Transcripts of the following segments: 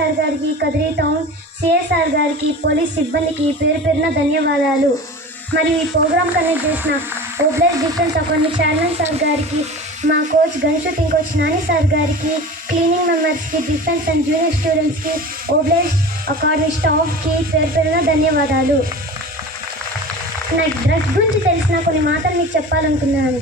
Sir గారికి, Kadiri town CA sir గారికి, police సిబ్బందికి పేరు పేరున ధన్యవాదాలు. మరియు ఈ ప్రోగ్రామ్ కండక్ట్ చేసిన Obulesh defence academy chairman sir గారికి, మా coach gun shooting coach Nani sir గారికి, క్లీనింగ్ మెంబర్స్కి, డిఫెన్స్ అండ్ జూనియర్ స్టూడెంట్స్కి, ఓబ్లేస్ అకాడమీ స్టాఫ్కి పేరు పేరున ధన్యవాదాలు. నాకు డ్రగ్స్ గురించి తెలిసిన కొన్ని మాటలు మీకు చెప్పాలనుకున్నాను.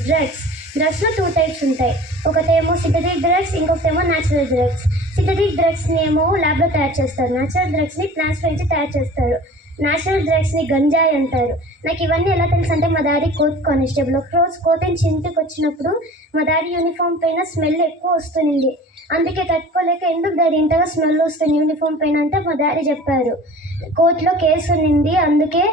డ్రగ్స్లో 2 టైప్స్ ఉంటాయి. ఒకటేమో సింథటిక్ డ్రగ్స్, ఇంకొకటేమో న్యాచురల్ డ్రగ్స్. సింథటిక్ డ్రగ్స్ని ఏమో ల్యాబ్లో తయారు చేస్తారు, న్యాచురల్ డ్రగ్స్ని ప్లాంట్స్ నుంచి తయారు చేస్తారు. న్యాచురల్ డ్రగ్స్ని గంజాయి అంటారు. నాకు ఇవన్నీ ఎలా తెలుసు అంటే, మా డాడీ కోర్ట్ కానిస్టేబుల్. ఒకరోజు కోర్ట్ నుంచి ఇంటికి వచ్చినప్పుడు మా డాడీ యూనిఫామ్ పైన స్మెల్ ఎక్కువ వస్తుంది. అందుకే తట్టుకోలేక, ఎందుకు డాడీ ఇంతగా స్మెల్ వస్తుంది యూనిఫామ్ పైన అంటే, మా డాడీ చెప్పారు, కోర్టులో కేసు ఉన్నింది, అందుకే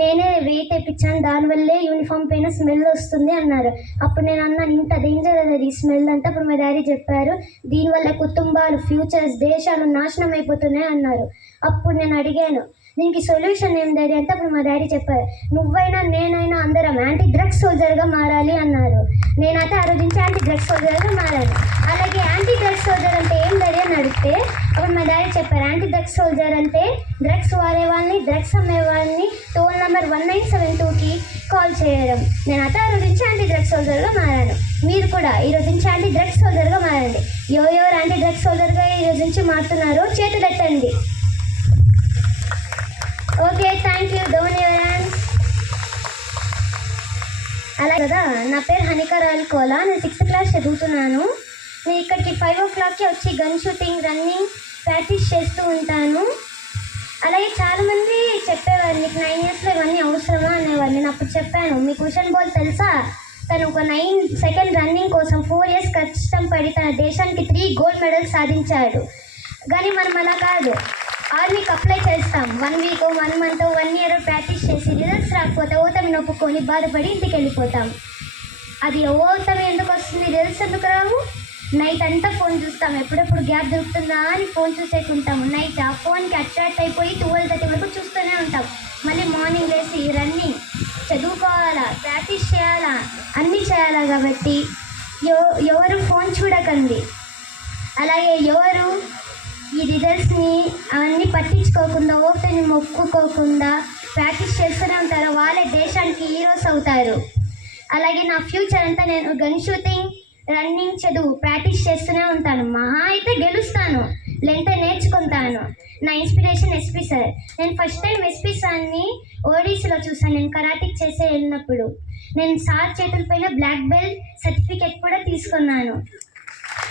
నేనే వెయిట్ తెప్పించాను, దానివల్లే యూనిఫామ్ పైన స్మెల్ వస్తుంది అన్నారు. అప్పుడు నేను అన్నాను, ఇంత డేంజర్ అది స్మెల్ అంటే. అప్పుడు మా డాడీ చెప్పారు, దీనివల్ల కుటుంబాలు, ఫ్యూచర్స్, దేశాలు నాశనం అయిపోతున్నాయి అన్నారు. అప్పుడు నేను అడిగాను, దీనికి సొల్యూషన్ ఏం డాడీ అంటే, అప్పుడు మా డాడీ చెప్పారు, నువ్వైనా నేనైనా అందరం యాంటీ డ్రగ్స్ సోల్జర్గా మారాలి అన్నారు. నేనైతే ఆ రోజు నుంచి యాంటీ డ్రగ్స్ సోల్జర్గా మారాను. అలాగే యాంటీ డ్రగ్స్ సోల్జర్ అంటే ఏం డాడీ అని అడిగితే, అప్పుడు మా డాడీ చెప్పారు, యాంటీ డ్రగ్స్ సోల్జర్ అంటే డ్రగ్స్ వాడే వాళ్ళని, డ్రగ్స్ అమ్మే వాళ్ళని టోల్ నెంబర్ 1972కి కాల్ చేయడం. నేనైతే ఆ రోజు నుంచి యాంటీ డ్రగ్స్ సోల్జర్గా మారాను. మీరు కూడా ఈ రోజు నుంచి యాంటీ డ్రగ్స్ సోల్జర్గా మారండి. ఎవరెవరు యాంటీ డ్రగ్స్ సోల్జర్గా ఈ రోజు నుంచి మారుతున్నారో చేతులు ఎత్తండి. Okay, thank you. Don't your hands. అలా కదా, నా పేరు హనికా రాయల్ కోలా. నేను 6th క్లాస్ చదువుతున్నాను. నేను ఇక్కడికి 5 o'clockకి వచ్చి గన్ షూటింగ్, రన్నింగ్ ప్రాక్టీస్ చేస్తూ ఉంటాను. అలాగే చాలామంది చెప్పేవారు, మీకు 9 yearsలో ఇవన్నీ అవసరమా అనేవారు. నేను అప్పుడు చెప్పాను, మీకు హుసేన్ బోల్ట్ తెలుసా? తను ఒక 9 సెకండ్ రన్నింగ్ కోసం 4 years కష్టం పడి తన దేశానికి 3 gold మెడల్స్ సాధించాడు. కానీ మనం అలా కాదు, ఆర్మీకి అప్లై చేస్తాం. 1 week, 1 month, 1 year ప్రాక్టీస్ చేసి రిజల్ట్స్ రాకపోతే ఓటమి నొప్పుకొని బాధపడి ఇంటికి వెళ్ళిపోతాం. అది ఓటమి ఎందుకు వస్తుంది, రిజల్ట్స్ ఎందుకు రావు? నైట్ అంతా ఫోన్ చూస్తాం, ఎప్పుడెప్పుడు గ్యాప్ దొరుకుతుందా అని ఫోన్ చూసేకుంటాము. నైట్ ఆ ఫోన్కి అట్రాక్ట్ అయిపోయి 12:30 వరకు చూస్తూనే ఉంటాం. మళ్ళీ మార్నింగ్ లేసి రన్నింగ్, చదువుకోవాలా, ప్రాక్టీస్ చేయాలా, అన్నీ చేయాలా. కాబట్టి ఎవరు ఫోన్ చూడకండి. అలాగే ఎవరు ఈ రిజల్ట్స్ని అవన్నీ పట్టించుకోకుండా, ఓటని మొక్కుకోకుండా ప్రాక్టీస్ చేస్తూనే ఉంటారో వాళ్ళే దేశానికి హీరోస్ అవుతారు. అలాగే నా ఫ్యూచర్ అంతా నేను గన్ షూటింగ్, రన్నింగ్, చదువు ప్రాక్టీస్ చేస్తూనే ఉంటాను. మహా అయితే గెలుస్తాను, లేదంటే నేర్చుకుంటాను. నా ఇన్స్పిరేషన్ ఎస్పీ సార్. నేను ఫస్ట్ టైం ఎస్పీ సార్ని ఓడిసీలో చూసాను. నేను కరాటీకి చేసే వెళ్ళినప్పుడు నేను సార్ చేతుల పైన బ్లాక్ బెల్ట్ సర్టిఫికెట్ కూడా తీసుకున్నాను.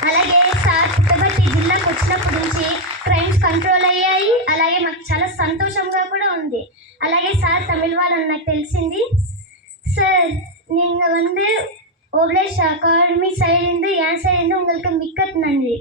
అలాగే సార్ పుట్టపర్తి జిల్లాకు వచ్చినప్పటి నుంచి క్రైమ్స్ కంట్రోల్ అయ్యాయి. అలాగే మాకు చాలా సంతోషంగా కూడా ఉంది. అలాగే సార్ తమిళ వాళ్ళని నాకు తెలిసింది. சார், நீங்கள் ஓப்லேஸ் அகாடமி சைடு என் சைடு உங்களுக்கு மிக்க நன்றி.